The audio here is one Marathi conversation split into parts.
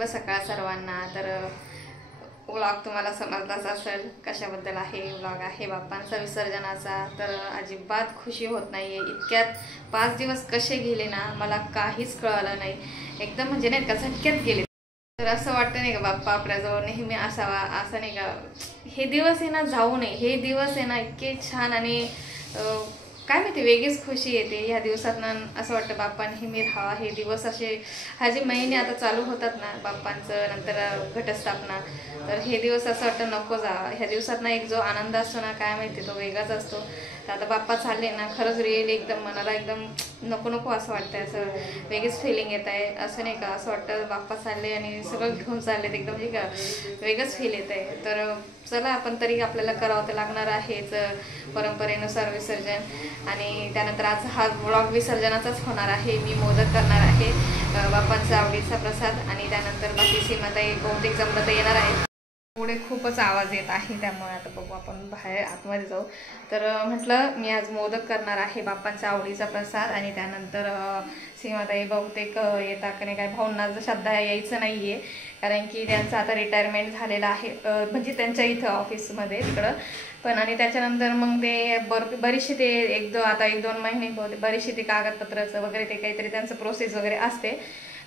शुभ सकाळ सर्वांना। तर व्लॉग तुम्हाला समजलाच असेल कशाबद्दल आहे। व्लॉग आहे बाप्पांचा विसर्जनाचा। तर अजिबात खुशी होत नाहीये। इतक्यात 5 दिवस कसे गेले ना मला काहीच कळलं नाही। एकदम म्हणजे नाही का झटक्यात गेले। तर असं वाटतं नाही का बाप्पा आपल्याजवळ नेहमी असावा, असं नाही का। हे दिवस आहे ना जाऊ नये, हे दिवस आहे ना इतके छान आणि काय माहिती वेगळीच खुशी येते ह्या दिवसातनं। असं वाटतं बाप्पा नेहमी राहावा। हे दिवस असे हा जे महिने आता चालू होतात ना बाप्पांचं, नंतर घटस्थापना, तर हे दिवस असं वाटतं नको जावा। ह्या दिवसात ना एक जो आनंद असतो ना काय माहिती तो वेगळाच असतो। तर आता बाप्पा चालले ना खरंच रिअली एकदम मनाला एकदम नको नको असं वाटतंय। असं वेगळीच फिलिंग येत आहे। असं नाही का असं वाटतं बाप्पा चालले आणि सगळं घेऊन चाललेत, एकदम म्हणजे का वेगळंच फील येत आहे। तर चला आपण तरी आपल्याला करावं तर लागणार आहेच परंपरेनुसार विसर्जन। आणि त्यानंतर आज हा व्लॉग विसर्जनाचाच होणार आहे। मी मोदक करणार आहे बाप्पांचा आवडीचा प्रसाद। आणि त्यानंतर बाकी सीमाताई बहुतेक जमलं तर येणार आहे। पुढे खूपच आवाज येत आहे त्यामुळे आता बघू आपण बाहेर आतमध्ये जाऊ। तर म्हटलं मी आज मोदक करणार आहे बाप्पांचा आवडीचा प्रसाद। आणि त्यानंतर सीमाताई बहुतेक येतात का नाही काय, भाऊंना श्रद्धा यायचं नाहीये कारण की त्यांचं आता रिटायरमेंट झालेलं आहे, म्हणजे त्यांच्या इथं ऑफिसमध्ये तिकडं पण। आणि त्याच्यानंतर मग ते बरीचशी ते आता एक दोन महिने बरीचशी ते कागदपत्राचं वगैरे ते काहीतरी त्यांचं प्रोसेस वगैरे असते।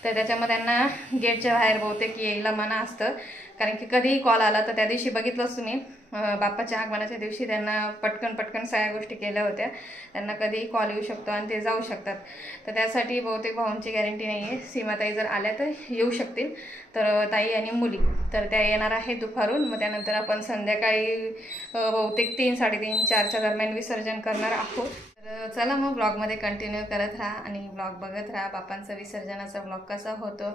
तर त्याच्यामध्ये त्यांना गेटच्या बाहेर बहुतेक यायला मना असतं कारण की कधीही कॉल आला तर त्या दिवशी बघितलंच तुम्ही बाप्पाच्या आगमनाच्या दिवशी त्यांना पटकन सगळ्या गोष्टी केल्या होत्या। त्यांना कधीही कॉल येऊ शकतो आणि ते जाऊ शकतात। तर त्यासाठी बहुतेक भाऊंची गॅरंटी नाही आहे। सीमाताई जर आल्या तर येऊ शकतील, तर ताई आणि मुली तर त्या येणार आहेत दुपारून। मग त्यानंतर आपण संध्याकाळी बहुतेक 3, 3:30, 4च्या दरम्यान विसर्जन करणार आहोत। तर चला मग ब्लॉगमध्ये कंटिन्यू करत राहा आणि ब्लॉग बघत राहा बाप्पांचा विसर्जनाचा ब्लॉग कसा होतो।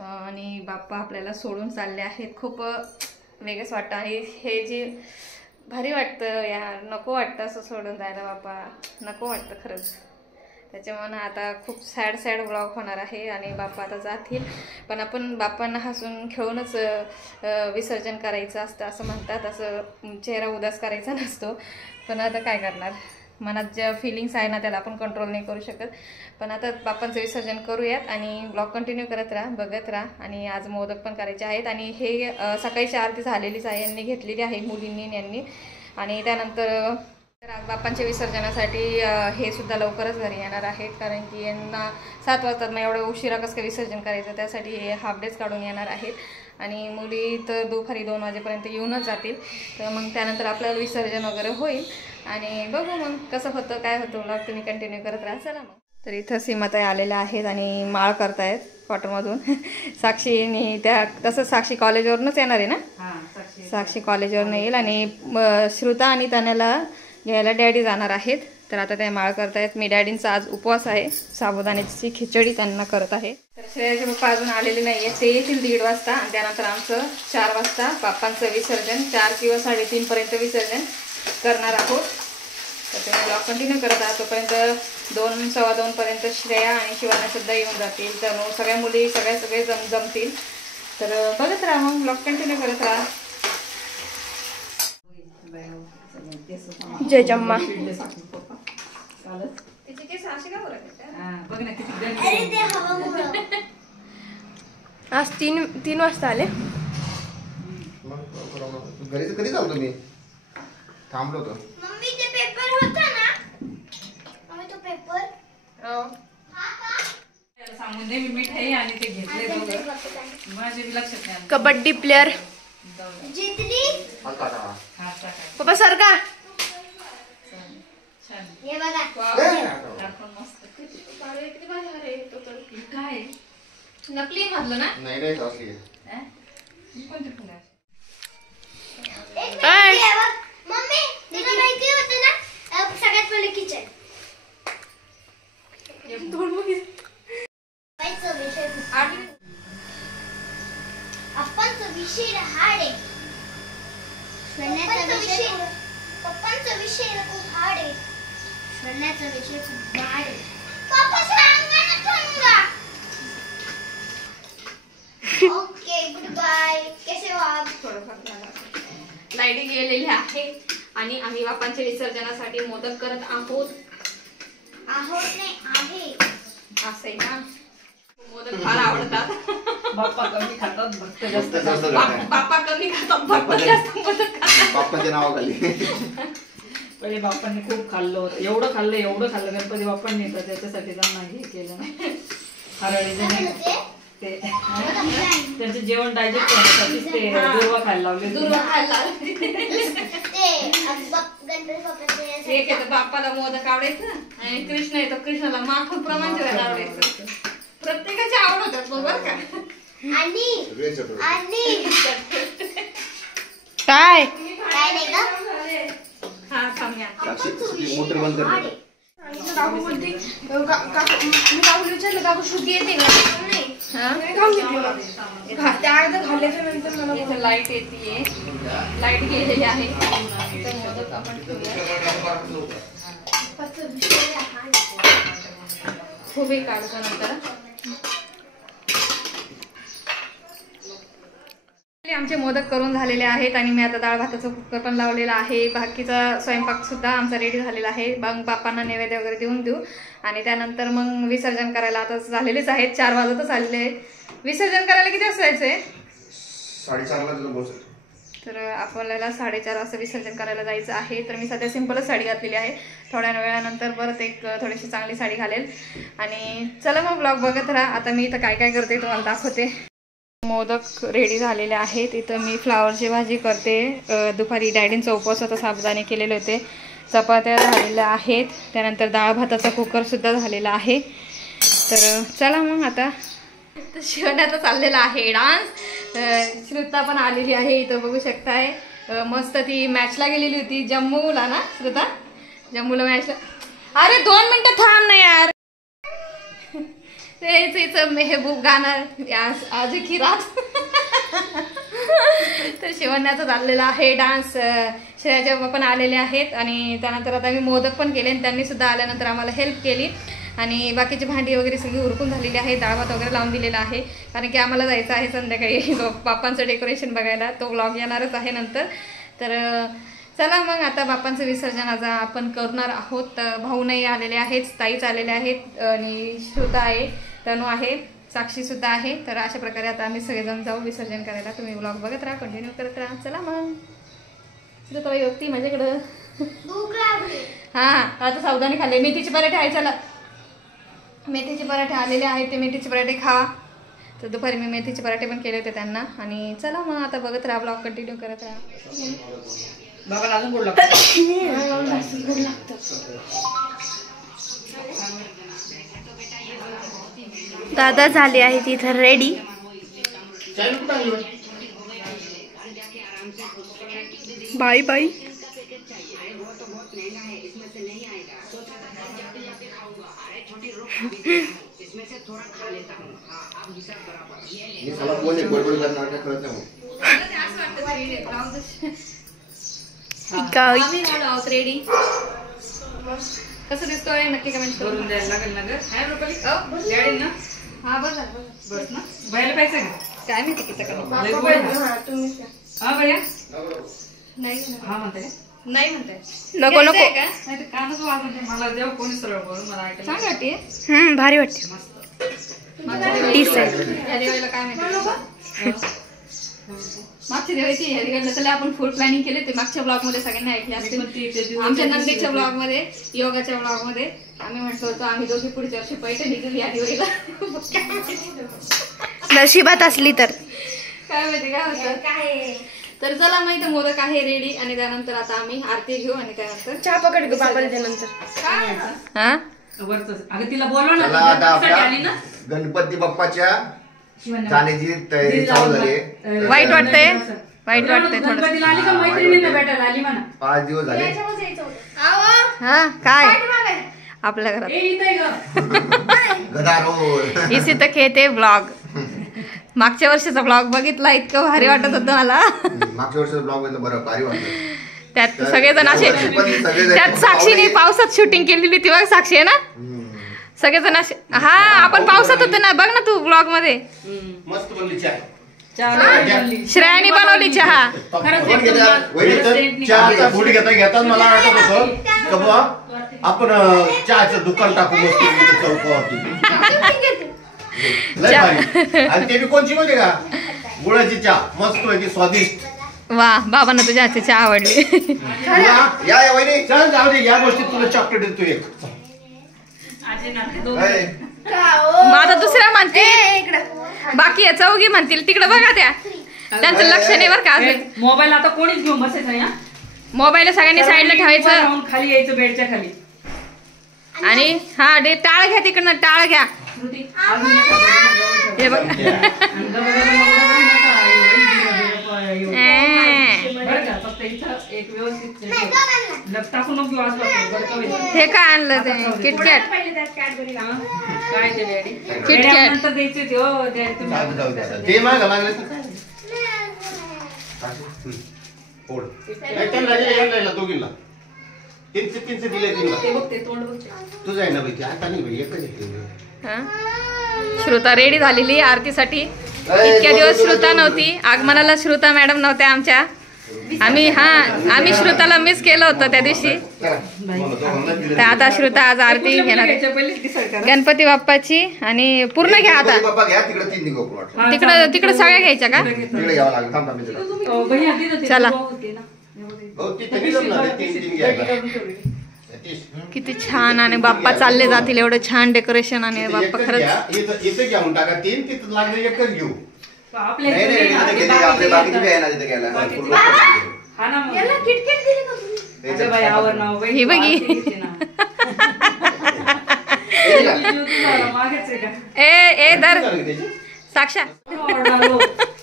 आणि बाप्पा आपल्याला सोडून चालले आहेत, खूप वेगळंच वाटतं। आणि हे जे भारी वाटतं यार, नको वाटतं असं सोडून जायला बाप्पा, नको वाटतं खरंच। त्याच्यामुळे आता खूप सॅड ब्लॉग होणार आहे आणि बाप्पा आता जातील, पण आपण बाप्पांना हसून खेळूनच विसर्जन करायचं असतं असं म्हणतात। असं चेहरा उदास करायचा नसतो, पण आता काय करणार, मनात ज्या फिलिंग्स आहे ना त्याला आपण कंट्रोल नाही करू शकत। पण आता बाप्पांचं विसर्जन करूयात आणि ब्लॉग कंटिन्यू करत राहा, बघत राहा। आणि आज मोदक पण करायचे आहेत आणि हे सकाळची आरती झालेलीच आहे, यांनी घेतलेली आहे मुलींनी यांनी। आणि त्यानंतर आज बाप्पांच्या विसर्जनासाठी हे सुद्धा लवकरच घरी येणार आहेत कारण की यांना 7 वाजतात, मग एवढं उशिरा कसं काय विसर्जन करायचं, त्यासाठी हे हाफ डेज काढून येणार आहेत। आणि मुली तर दुपारी 2 वाजेपर्यंत येऊनच जातील। तर मग त्यानंतर आपल्याला विसर्जन वगैरे होईल आणि बघू मग कसं होतं काय होतं ब्लॉग तुम्ही कंटिन्यू करत राहा। चला मग। तर इथं सीमाताई आलेल्या आहेत आणि माळ करतायत क्वार्टरमधून। साक्षीने त्या तसंच साक्षी कॉलेजवरूनच येणार आहे ना, साक्षी कॉलेजवरून येईल आणि श्रुता आणि तन्याला घ्यायला डॅडी जाणार आहेत। तर आता त्या माळ करतायत। मी डॅडींचा आज उपवास आहे, साबुदाण्याची खिचडी त्यांना करत आहे। तर श्रेयाचे पप्पा अजून आलेले नाही आहेत, ते येतील 1:30 वाजता। आणि त्यानंतर आमचं 4 वाजता बाप्पांचं विसर्जन, 4 किंवा 3:30 पर्यंत विसर्जन करणार आहोत। तर तुम्ही ब्लॉग कंटिन्यू करत आहात, तोपर्यंत 2, 2:15 पर्यंत श्रेया आणि शिवाना सुद्धा येऊन जातील। तर मग सगळ्या मुली सगळे जमतील। तर बघत राहा मग, ब्लॉग कंटिन्यू करत राहा। जय जम्मा। आज 3 वाजता आले। घरी कधी जाऊ तुम्ही? थांबलो होतो। मम्मी ते पेपर होता ना, मम्मी तो पेपर सांगून दे, मी मिठाई आणि ते घेतले दोघं, माझे लक्षात नाही। कबड्डी प्लेयर जितली पप्पा सारखा हे बघा काय नकली म्हटलं ना, नाही असली मम्मी तुला माहिती होतं ना सगळ्यात पहिले किचन पप्पांचा विषय हार्ड आहे, पप्पांचा विषय खूप हार्ड आहे, शोधण्याचा विषय खूप हार्ड आहे। पप्पा सांगा ना सांगा। ओके गुड बाय, कैसे हो आप? थोडंफार लाईटी गेलेली आहे आणि आम्ही बाप्पांच्या विसर्जनासाठी मोदक करत आहोत। आहोत नाही आहे असं आहे ना, मोदक फार आवडतात. बाप्पा कमी खातात, भक्त जास्त जास्त खातात. करताय. बाप्पा कमी खातात, भक्त जास्त मोदक खातात. बाप्पाच्या नावाखाली. पहिले बाप्पांनी खूप खाल्लं होतं, एवढं खाल्लं गणपती बाप्पांनी, तर त्याच्यासाठी त्यांना हे केलं ना हरळीचं नाही का? ते त्यांचं जेवण डायजेस्ट होण्यासाठीच ते दुर्वा खायला लावले. दुर्वा खायला लावले. गणपती बाप्पाचे एक येतं बाप्पाला मोदक आवडायचं आणि कृष्ण येतो, कृष्णाला माखन प्रमाण ठेवायला आवडायचं. प्रत्येकाची आवड होतात मग बरं का. आणि सगळे चटोरे. आणि काय काय नाही का? हा थांब या. साक्षी मोटर बंद कर. काकू बोलते मी काकूला विचारलं काकू श्रुती येते का? नाही मी खाऊन घेतली त्या अर्ध खाल्ल्याच्या नंतर मला इथं लाईट येते, लाईट गेलेली आहे. इथं मोदक आपण ठेवूया. खूप काढतो नंतर. आमचे मोदक करून झालेले आहेत आणि मी आता डाळ भाताचं कुकर पण लावलेला आहे. बाकीचा स्वयंपाक सुद्धा आमचा रेडी झालेला आहे. मग बाप्पांना नैवेद्य वगैरे देऊ आणि त्यानंतर मग विसर्जन करायला आता झालेलेच आहेत. 4 वाजतच आलेले आहेत. विसर्जन करायला किती वाजता जायचंय? 4:30ला तिथं पोहोचेल. तर आपल्याला 4:30 वाजता विसर्जन करायला जायचं आहे. तर मी सध्या सिंपलच साडी घातलेली आहे. थोड्या वेळानंतर परत एक थोडीशी चांगली साडी घालेल. आणि चला मग ब्लॉग बघत राहा. आता मी इथं काय काय करते तुम्हाला दाखवते. मोदक रेडी झालेले आहेत. इथं मी फ्लावरची भाजी करते. दुपारी डॅडींचा उपवास होता, साबुदाणे केलेले होते. चपात्या झालेल्या आहेत. त्यानंतर डाळ भाताचा कुकरसुद्धा झालेला आहे. तर चला मग आता शिवण्याचा चाललेला आहे डान्स. श्रुता पण आलेली आहे, इथं बघू शकताय. मस्त ती मॅचला गेलेली होती जम्मूला ना श्रुता, जम्मूला मॅचला. अरे 2 मिनिटं थांब ना यार. तेच मेहबूब गाणं आज की रात. तर शिवण्याचा चाललेला आहे डान्स. श्रेयाचे बाबा पण आलेले आहेत आणि त्यानंतर आता मी मोदक पण केले आणि त्यांनी सुद्धा आल्यानंतर आम्हाला हेल्प केली. आणि बाकीची भांडी वगैरे सगळी उरकून झालेली आहे. डाळ भात वगैरे लावून दिलेला आहे कारण की आम्हाला जायचं आहे संध्याकाळी बाप्पांचं डेकोरेशन बघायला. तो व्लॉग येणारच आहे नंतर. तर चला मग आता बाप्पांचं विसर्जन आज आपण करणार आहोत. भाऊ नाही आलेले आहेत, ताईच आलेले आहेत आणि श्रुता आहे, तनू आहे, साक्षी सुद्धा आहे. तर अशा प्रकारे आता आम्ही सगळेजण जाऊ विसर्जन करायला. तुम्ही व्लॉग बघत राहा, कंटिन्यू करत राहा. चला मग श्रुता बाई बघती माझ्याकडं. भूक लागली. हा आता सावधानी खाल्ले. मेथीचे पराठे आहे, चला मेथीचे पराठे आलेले आहेत, ते मेथीचे पराठे खा. तर दुपारी मी मेथीचे पराठे पण केले होते त्यांना. आणि चला मग आता बघत राहा, ब्लॉग कंटिन्यू करत राहा. बाबाला अजून गोड लागतं. दादा झाले आहे तिथं रेडी. बाई बाई मी साला कोण आहे बडबड करणार काय कळत नाही. रेडी कसं दिसतोय नक्की कमेंट करून द्यायला लागेल ना गं. हाय रुपाली, डॅडी ना. हा बस बस ना, बायला पाहिजे का? काय माहिती किती कमी. हा भैया नाही हा म्हणते का? नाही म्हणताय नको नको. का नाही तर कानच वाजवते मला. जेव्हा कोणी सरळ बोलून मला ऐकायला छान वाटते. भारी वाटते. मस्त. या दिवाळीला काय माहिती. मागच्या दिवाळीची ह्या दिवाळीला त्याला आपण फुल प्लॅनिंग केले ते मागच्या ब्लॉग मध्ये सगळ्यांनी ऐकले असतील. आमच्या नंदीच्या ब्लॉग मध्ये, योगाच्या ब्लॉग मध्ये आम्ही म्हटलं होतो आम्ही दोघी पुढच्या वर्षी पैठणी घेऊ या दिवाळीला. नशिबात असली तर काय माहिती काय होतं काय. तर चला माहिती मोदक आहे रेडी आणि त्यानंतर आता आम्ही आरती घेऊ आणि त्यानंतर चहा पकड गं बाबाला त्यानंतर. हा वरच अगं तिला बोलवा ना. चला आता ती आली ना. आपल्या गणपती बाप्पाच्या जाण्याची तयारी चालू झाली. वाईट वाटतंय, वाईट वाटतंय थोडं. गणपतीला आली का मैत्रिणींना भेटायला आली म्हणा. 5 दिवस झाले. हा काय आपल्या घरात ए इथे ग. गदारोळ. इसी तर खेळते ब्लॉग. मागच्या वर्षीचा ब्लॉग बघितला, इतकं भारी वाटत होतं मला. मागच्या वर्षीचा ब्लॉग बघितलं बरं भारी वाटलं. त्यात सगळेजण असे, त्यात साक्षीने पावसात शूटिंग केलेली ती बघ, साक्षी आहे ना. सगळेजण असे. हा आपण पावसात होतो ना, बघ ना तू ब्लॉग मध्ये. मस्त बनली चहा. श्रेयाने बनवली चहा. चहाचा फुडी घेता मला वाटत होतं का बुवा आपण चहाचं दुकान टाकू मस्त चौकावरती. लय भारी. आणि ते बी कोणची माहिती का गुळाची चहा मस्त पैकी स्वादिष्ट. वा बाबांना तुझ्या हातची चहा आवडली. या वहिनी चल जाऊ दे या गोष्टीत तुला चॉकलेट देतो एक. ए, मग आता दुसऱ्या म्हणतील बाकी या चौघी म्हणतील तिकडे बघा त्या त्यांचं लक्ष नाही बरं का अजून. मोबाईल आता कोणीच घेऊन बसायचं नाही. मोबाईल सगळ्यांनी साईडला ठेवायचं राहून खाली यायचं बेडच्या खाली. आणि हा टाळ घ्या तिकडनं टाळ घ्या. श्रुती, अजून एक हात हे बघ बरं का, फक्त इथं एक व्यवस्थित टाकू नको घेऊ आजूबाजूला. हे काय आणलं ते किटकॅट काय ते डॅडी किटकॅट नंतर द्यायचे ते हो डॅडी जाऊ दे, जाऊ दे. तुम्ही ते मागं लागले तर काय? फोड. नाही, त्यांना यायला दोघींना तीनशे दिले तिला. ते बघ ते तोंड बघ ते. तुझं आहे ना बाई आता नाही बाई एकच आहे. हा. श्रुता रेडी झालेली आरतीसाठी. इतक्या दिवस श्रुता नव्हती. आगमनाला श्रुता मॅडम नव्हत्या आमच्या. आम्ही श्रुताला मिस केलं होतं त्या दिवशी. तर आता श्रुता आज आरती घेणार आहे. याच्या पहिलेच decide करा. गणपती बाप्पाची आणि पूर्ण घ्या आता. बाप्पा घ्या तिकडे 3 गोपुर वाटलं. हा, तिकडं सगळ्या घ्यायच्या का? तिकडे घ्यावं लागेल. थांब थांब तिकडे. भैया तिथं ते चला. भाऊ होते ना. भाऊ तिथे मी जमणार आहे, 3 घ्यायला. किती छान आणि बाप्पा चालले जातील एवढं छान डेकोरेशन आणि इथं बाप्पा एकच खरंच घ्या. इथं घेऊन टाका 3 तिथं लागले एकच घेऊ. आपल्या नाही नाही इथे तिथे घेते, आपले बाकीचे बी आहे ना तिथे घ्यायला. बाकीचे. पूर्ण घेते. हा ना मग. याला किटकॅट दिली का तुम्ही? अरे बाई, आवर नाव बाई, ही तू बघी. आरती घेते ना. हे का? जीव तुझा मागेच आहे का? ए दर झाली त्याची? साक्षात ओरडालो.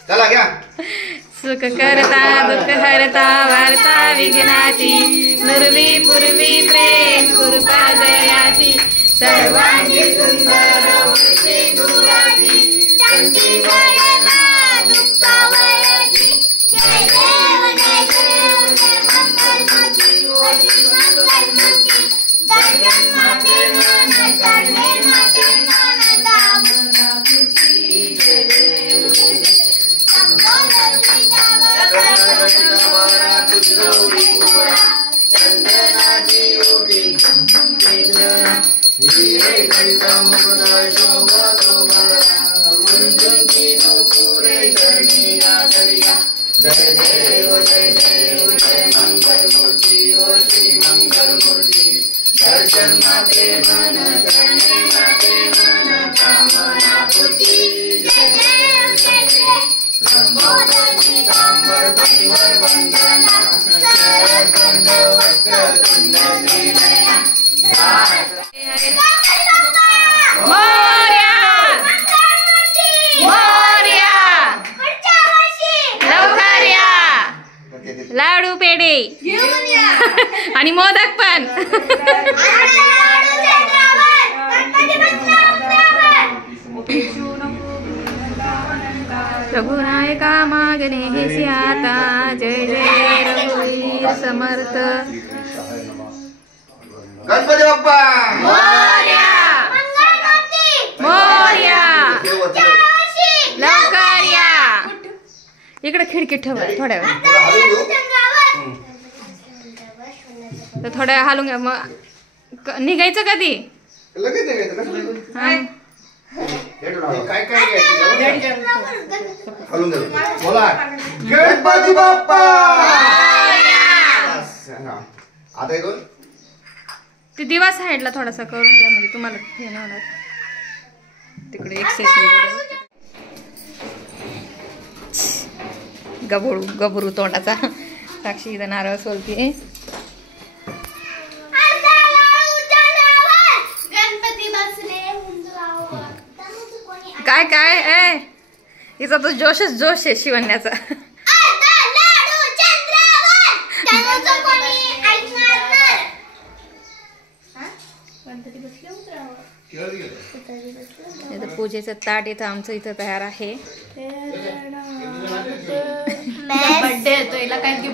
चला घ्या. सुख करता दुःख हरता वार्ता विघ्नाची नुरवी पूर्वी प्रेम कृपा जयाची सर्वांगी सुंदर होते दुराची शांती गळ्याला दुःखावरती. जय देव जय देव जय मंगलमूर्ती होती मंगलमूर्ती. दर्शन माते मन चढे माते मन दामुना तुझी. जय देव जय देव संबोधली लाडू पेढे आणि मोदक पण. रघुनायका मागणे हे सियाता. जय जय रघुवीर समर्थ. गणपती बाप्पा मोरया मोरया लवकर या. इकडे खिडकी ठेवा थोड्या वेळ. तर थोड्या वेळ हालून घ्या. मग निघायचं कधी? लगेच निघायचं कसं? हा. काय काय घ्यायचं? हलून जाऊ. बोला गणपती बाप्पा. हा. आता हे दोन ते दिवा साईडला थोडासा करून घ्या म्हणजे तुम्हाला हे नाही होणार. तिकडे एक्सेस गबरू तोंडाचा. साक्षी इथं नारळ सोलते. गणपती बसले हुंदरावर. काय काय ए हिचा तो जोशच जोश आहे शिवण्याचा. अर्धा लाडू चंद्रावर. त्याचं कोणी ऐकणार नाही. गणपती बसले उतरावर. इथं पूजेचं ताट इथं आमचं इथं तयार आहे.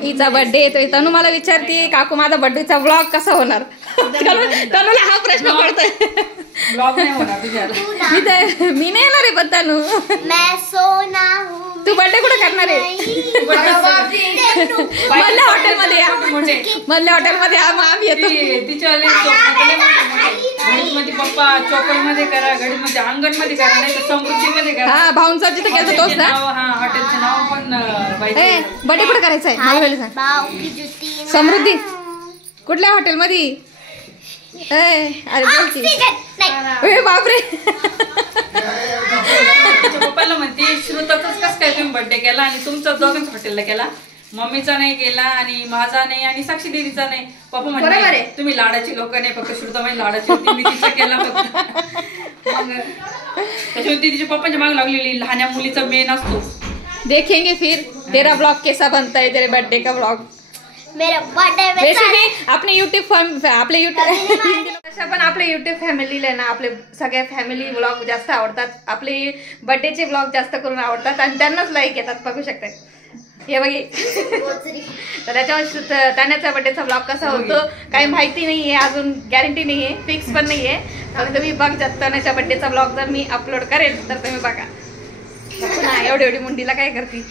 हिचा बर्थडे येतोय. तनु मला विचारते काकू माझा बर्थडेचा ब्लॉग कसा होणार. तनुला हा प्रश्न पडतोय. ब्लॉग नाही होणार तुझ्याला. मी नाही येणार आहे पण तनु. मैं सोना हूँ. तू बर्थडे कुठे करणार आहे? मधल्या हॉटेलमध्ये या. मधल्या हॉटेलमध्ये आम्ही येतो. तिच्या गणपती बाप्पा चौकामध्ये करा, गणपती अंगणमध्ये करा, नाही तर समृद्धीमध्ये करा. हा भाऊंचा जिथे केलं तोच ना. हॉटेलचं नाव पण पाहिजे. बर्थडे कुठे करायचा आहे मला वेळ सांग. बाव की जुती समृद्धी कुठल्या हॉटेलमध्ये? अरे बोलती बापरे. तिच्या पप्पाला म्हणते श्रुताचाच कसं काय तुम्ही बर्थडे केला आणि तुमचा दोघांच हॉटेलला केला, मम्मीचा नाही केला आणि माझा नाही आणि साक्षी दीदीचा नाही. पप्पा म्हणते तुम्ही लाडाची लोक नाही, फक्त श्रुता माझी लाडाची होती, मी तिचा केला फक्त. त्याच्यामुळे तिच्या पप्पाच्या मागे लागलेली लहान्या मुलीचा मेन असतो. देखेंगे फिर तेरा ब्लॉग कैसा बनता है, तेरे बर्थडे का ब्लॉग. मेरा बर्थडे में वैसे भी आपले युट्यूब तशा पण आपल्या युट्यूब फॅमिलीला ना आपले सगळ्या फॅमिली ब्लॉग जास्त आवडतात. आपले बर्थडेचे ब्लॉग जास्त करून आवडतात आणि त्यांनाच लाईक येतात. बघू शकता हे बघे. तर त्याच्यावर तान्याचा बर्थडेचा ब्लॉग कसा होतो काही माहिती नाहीये, अजून गॅरंटी नाहीये, फिक्स पण नाहीये. फक्त तुम्ही बघ तान्याच्या बर्थडेचा ब्लॉग जर मी अपलोड करेल तर तुम्ही बघा. एवढी एवढी मुंडीला काय करते.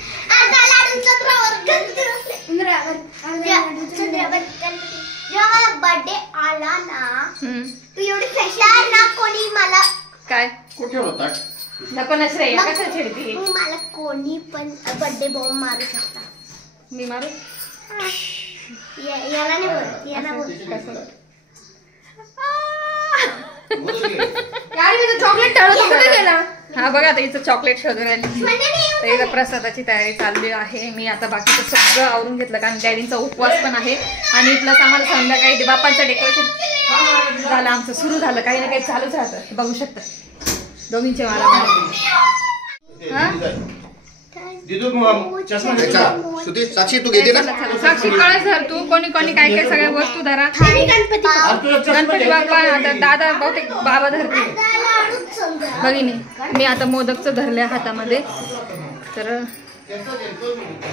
जेव्हा मला बर्थडे आला ना तू एवढी फ्रेशर ना कोणी मला काय कुठे होता? नको ना श्रेया कसं छेडती. मला कोणी पण बर्थडे बॉम्ब मारू शकता. मी मारू याला नाही बोलत, याला बोलत. चॉकलेट टाळून कुठे गेला. हा बघा आता हिचं चॉकलेट शोधून राहिली. तर हिला प्रसादाची तयारी चालली आहे. मी आता बाकीचं सगळं आवरून घेतलं कारण डॅडींचा उपवास पण आहे आणि इथलं आम्हाला संध्याकाळी बाप्पांचं डेकोरेशन झालं, आमचं सुरू झालं, काही ना काही चालूच राहतं. बघू शकता दोघींचे मला. श्रुती साक्षी तू घेते ना. साक्षी कळस धर तू. कोणी कोणी काय काय सगळ्या वस्तू धरा. गणपती बाप्पा आता दादा बहुतेक बाबा धरते बघिनी. मी आता मोदकचं धरल्या हातामध्ये. तर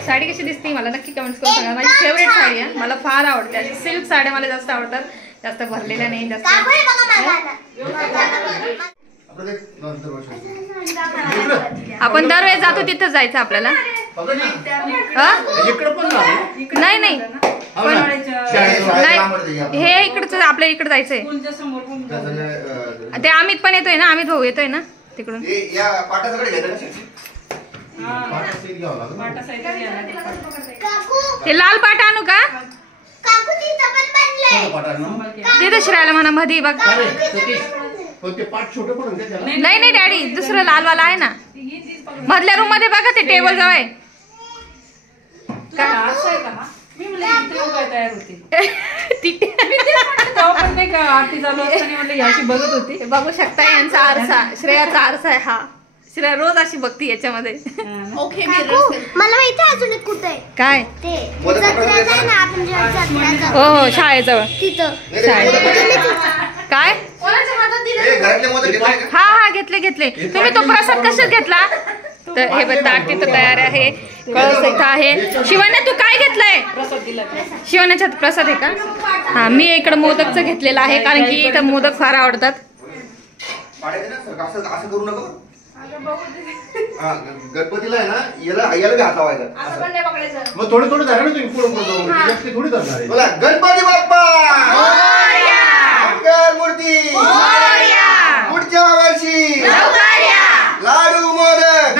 साडी कशी दिसते मला नक्की कमेंट्स करून सांगा. माझी फेवरेट साडी आहे, मला फार आवडते. अशी सिल्क साड्या मला जास्त आवडतात, जास्त भरलेल्या नाही जास्त. आपण दरवेळेस जातो तिथं जायचं आपल्याला. नाही नाही हे इकडचं आपल्या इकडे जायचंय. ते अमित पण येतोय ना, अमित भाऊ येतोय ना तिकडून. ते लाल पाट आणू का तिथं श्रेयाला म्हणा मध्ये बघ. नाही नाही डॅडी दुसरं लालवाला आहे ना मधल्या रूम मध्ये बघा ते टेबल जवळ आहे. बघत होती. बघू शकता यांचा आरसा, श्रेयाचा आरसा आहे हा. श्रेया रोज अशी बघती याच्यामध्ये. मला माहिती आहे अजून एक कुठे आहे काय ते जत्रेत आहे ना आपण जेव्हा जत्रेत जातो हो शाळेजवळ तिथं काय. हा हा घेतले घेतले. तुम्ही तो प्रसाद कशात घेतला. तर हे बघ ताट तिथं तयार आहे, कळस इथं आहे. शिवान्या तू काय घेतलंय. शिवान्याच्यात प्रसाद आहे का. हा मी इकडं मोदकचं घेतलेलं आहे कारण की इथं मोदक फार आवडतात. गणपतीला आहे ना याला बी हात लावायचा. मग थोडं थोडं धरा ना तुम्ही पुढे पुढे थोडी धरणार आहे. बोला गणपती बाप्पा मंगल मूर्ती पुढच्या वर्षी लाडू मोदक.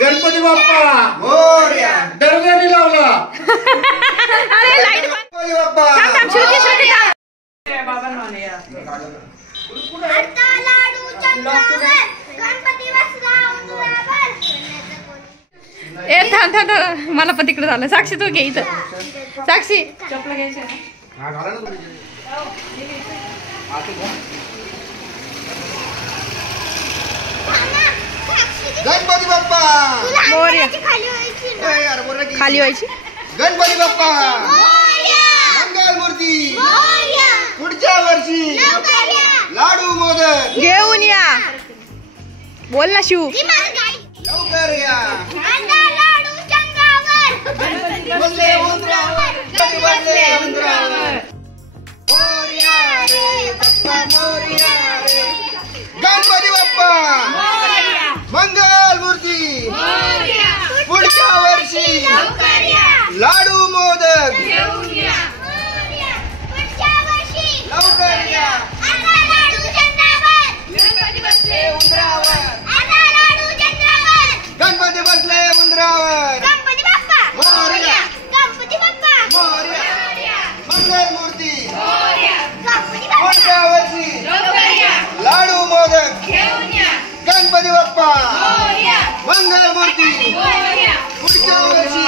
गणपती बाप्पा मोरया. दरबारी लावला. अरे लाईट गणपती बाप्पा लाडू चंद्रावर गणपती बसला उंबरावर. ए थांब थांब थांब. मला पण तिकडे झालं. साक्षी तू घे इथं. साक्षी चपला घ्यायचं ना. गणपती बाप्पा मोरया. खाली व्हायची ना. यार बोल की खाली व्हायची. गणपती बाप्पा मोरया. मंगल मूर्ती मोरया. पुढच्या वर्षी लवकर या. लाडू मोदक घेऊन या. बोल ना शिव. ती माझी गाडी. लवकर या. आता लाडू चंद्रावर बसले उंदरावर. बसले उंदरावर. मोरया रे बाप्पा मोरया रे. गणपती बाप्पा मंगल मूर्ती पुढच्या वर्षी लाडू मोदक. पुढच्या मंगलमूर्ती पुढच्या वर्षी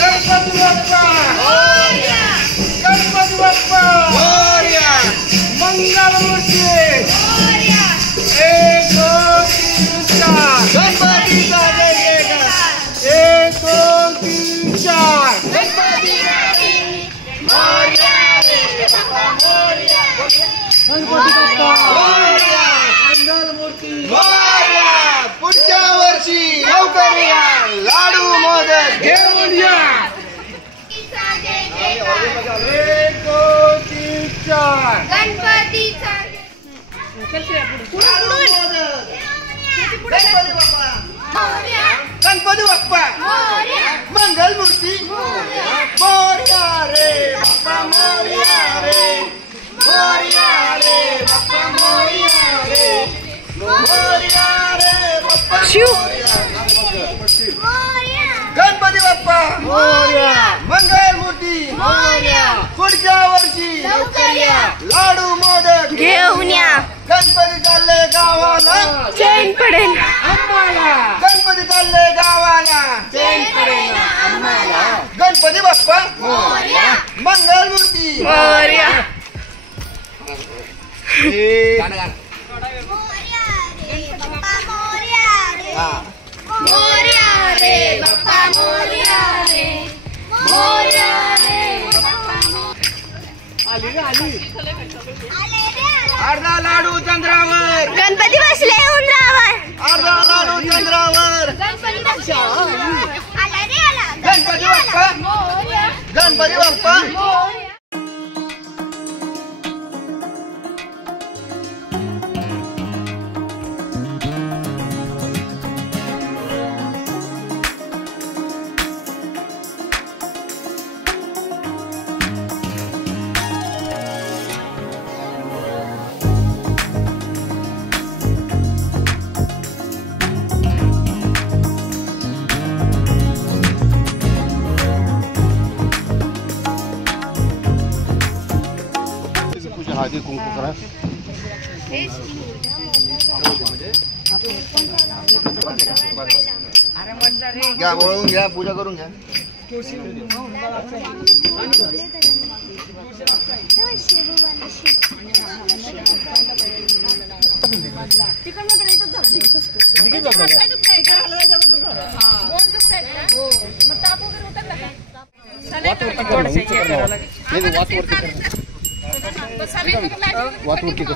गणपती बाप्पा गणपती बाप्पा मंगलमूर्ती 1 2 3 4 गणपतीचा जय जयकार 1 2 3 4 गणपती मोरया रे बाप्पा मोरया गणपती बाप्पा मोरया मंगलमूर्ती मोरया पुढच्या वर्षी लवकर या लाडू मोदक घेऊन या 1 2 3 4 गणपतीचा गणपती बाप्पा मंगलमूर्ती मोरया रे बाप्पा मोरया रे बाप्पा मोरया रे बाप्पा गणपती बाप्पा मंगलमूर्ती पुढच्या वर्षी लाडू मोदक घेऊन या गणपती चालले गावाला चैन पडेल गणपती चालले गावाला गणपती बाप्पा मंगलमूर्ती मोरया मोरया रे बाप्पा मोरया रे मोरया रे अर्धा लाडू चंद्रावर गणपती बसले उंदरावर अर्धा लाडू चंद्रावर गणपती गणपती बाप्पा गणपती बाप्पा हळदी कुंकू करा घ्या वळून घ्या पूजा करून घ्या वातवरती कर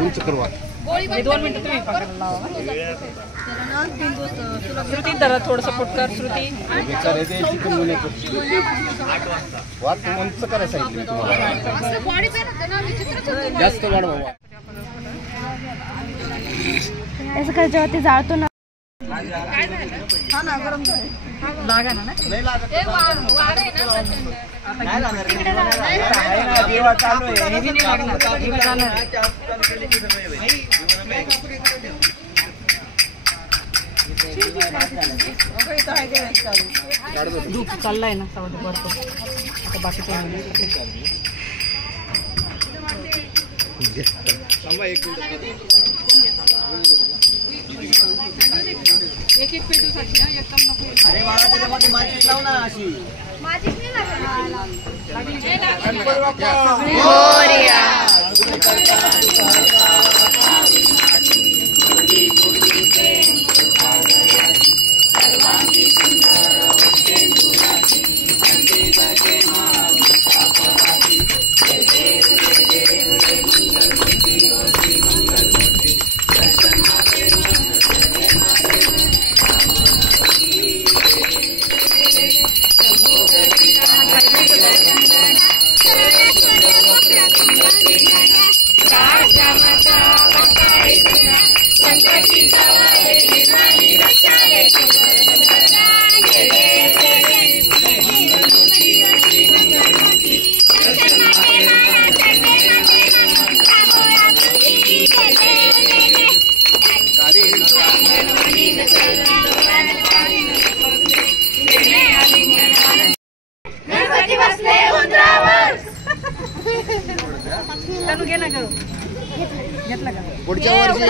उंच करवा 2 मिनिटं तुम्ही पकडायला लावा श्रुती जरा थोडं सपोर्ट कर श्रुती बेकार आहे ते चिकन मुले वात उंच करायला सांगितलं तुम्हाला जास्त वाढवा असं कर जेव्हा ते जाळतो ना लागा ना नाही लागत चाललाय ना भरपूर आता बाकी एक पेटूसाठी एकदम नको अरे मला त्याच्यामध्ये माचिस लाव ना अशी मोरया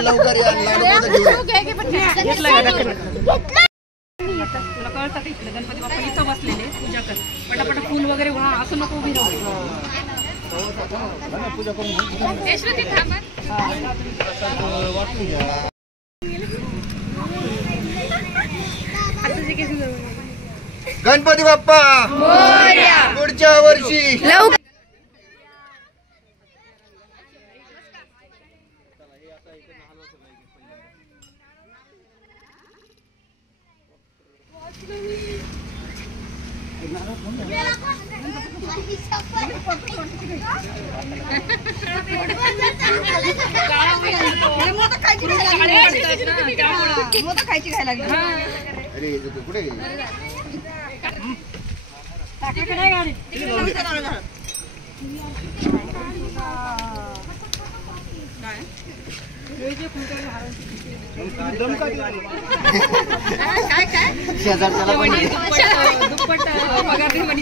लवकर या लाडू मोदक घेऊन या. तुला कळतं का इकडे गणपती बाप्पा इथं बसलेले पूजा कर पटापट फुल वगैरे व्हा असं नको उभी राहू. गणपती बाप्पा पुढच्या वर्षी अरे कुठे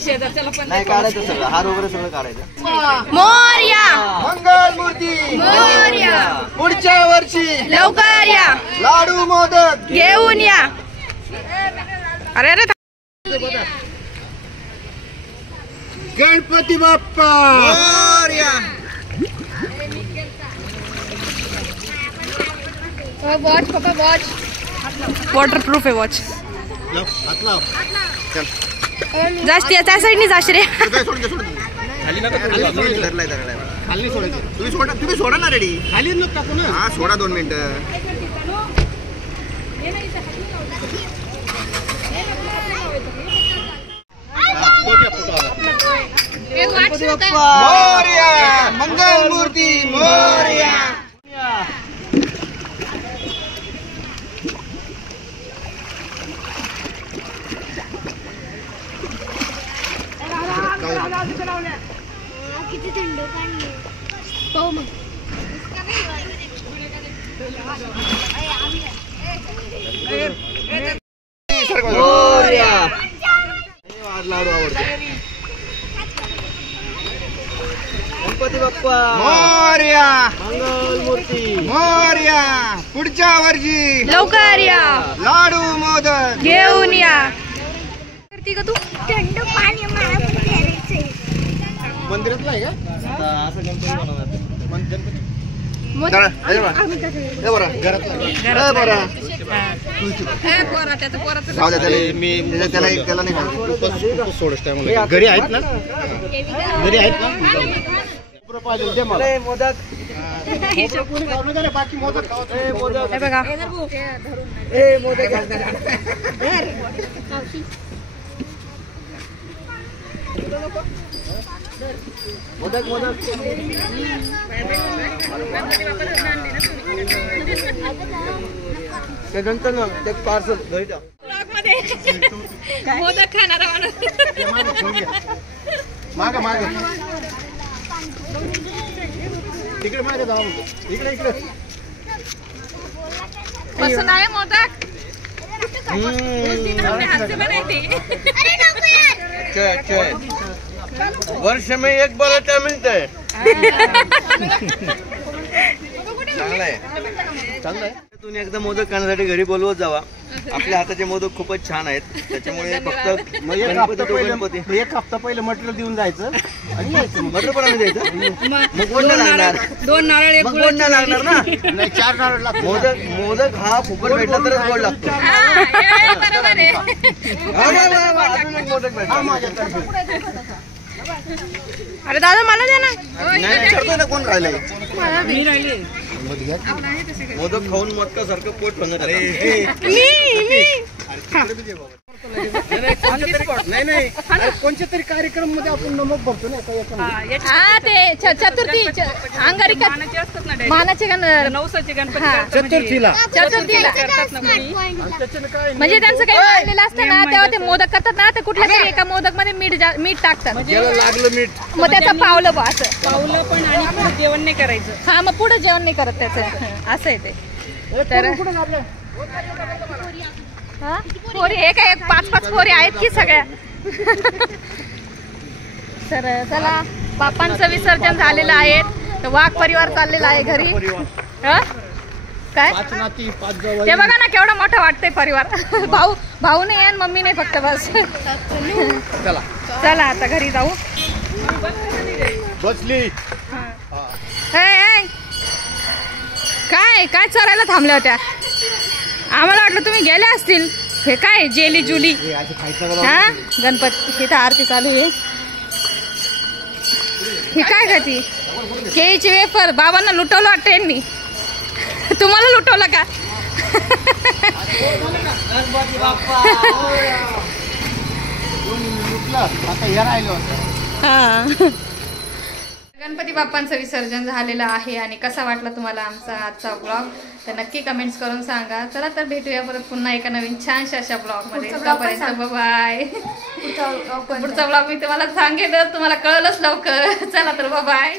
शेजारच्याला पण नाही काढायचं सगळं हार वगैरे सगळं काढायचं. मोरया मंगल मूर्ती मोरया पुढच्या वर्षी लवकर या लाडू मोदक घेऊन या. अरे अरे गणपती बाप्पा मोरया. वॉच पप्पा वॉच वॉटरप्रूफ आहे वॉच. जास्त त्या साईडनी जाश रे. तुम्ही सोडा ना रेडी खाली टाकू ना. हा सोडा 2 मिनिटं. मोरया मंगल मूर्ती मोरया. किती थंड पाणी पाहू मग. मोरया. लाडू आवडतो. गणपती बाप्पा मोरया मंगल मूर्ती मोरया. पुढच्या वर्षी लवकर या लाडू मोदक घेऊन या. करती का तू? थंड पाणी मला पण प्यायचंय. मंदिरातला आहे का असं गणपती बनवतात. घरी आहेत ना घरी आहेत ना मोदक बाकी मोदक हे बघा मोदक मोदक ते नंतर ना ते पार्सल घरी द्या. मोदक खाणारा माणूस. मागे मागे तिकडे मागे जाऊ. इकडे इकडे पसंत आहे मोदक. वर्ष में एक बरोटा मिळत आहे. चांगला आहे चांगला आहे. तुम्ही एकदा मोदक खाण्यासाठी घरी बोलवत जावा. आपल्या हाताचे मोदक खूपच छान आहेत. त्याच्यामुळे फक्त गणपती एक हप्ता पहिले मटेरियल देऊन जायचं आणि मटेरियल पण आम्ही द्यायचं. मग कोण लागणार 2 नारळ मग कोण नाही लागणार ना. नाही 4 नारळ लागतात. मोदक मोदक हा फुकट भेटला तरच गोड लागतो. अजून एक मोदक भेटला. अरे दादा मला द्या ना. नाही करतोय ना कोण राहिले. मी राहिले मोदक खाऊन मटका सारखं पोट भरणार. नाही नाही कोणत्या तरी कार्यक्रम मध्ये आपण नमक भरतो ना. हा ते चतुर्थी अंगारिका मानाचे नवसाचे गणपती चतुर्थीला चतुर्थीला करतात ना कोणी. म्हणजे त्यांचं काही मांडलेलं असतं ना तेव्हा ते मोदक करतात ना. ते कुठल्या तरी एका मोदक मध्ये मीठ टाकतात. ज्याला लागलं मीठ मग त्याचं पावलं बा असं पावलं पण आणि पुढे जेवण नाही करायचं. हा मग पुढे जेवण नाही करत त्याचं असं आहे ते. तर हा पोरी हे काय 5-5 पोरी आहेत की सगळ्या. तर चला बाप्पांचं विसर्जन झालेलं आहे. तर वाघ परिवार चाललेला आहे घरी. काय पाच नाती 5 ते जावई. बघा ना केवढा मोठा वाटतंय परिवार. भाऊ नाही आणि मम्मी नाही फक्त बस. चला चला आता घरी जाऊ. बसली. काय काय चरायला थांबल्या होत्या? आम्हाला वाटलं तुम्ही गेल्या असतील. हे काय जेली जुली हे असं खायचं बघा. हा गणपती इथं आरती चालू आहे. ही काय खाती? केळीची वेफर. बाबांना लुटवलं वाटतं यांनी. तुम्हाला लुटवलं का? आता हे राहिलं होतं. हा. गणपती बाप्पांचं विसर्जन झालेलं आहे आणि कसा वाटला तुम्हाला आमचा आजचा ब्लॉग तर नक्की कमेंट्स करून सांगा. चला तर भेटूया परत पुन्हा एका नवीन छानशा अशा ब्लॉगमध्ये. तोपर्यंत बाय. पुढचा ब्लॉग मी तुम्हाला सांगेल, तुम्हाला कळलंच लवकर. चला तर बाय.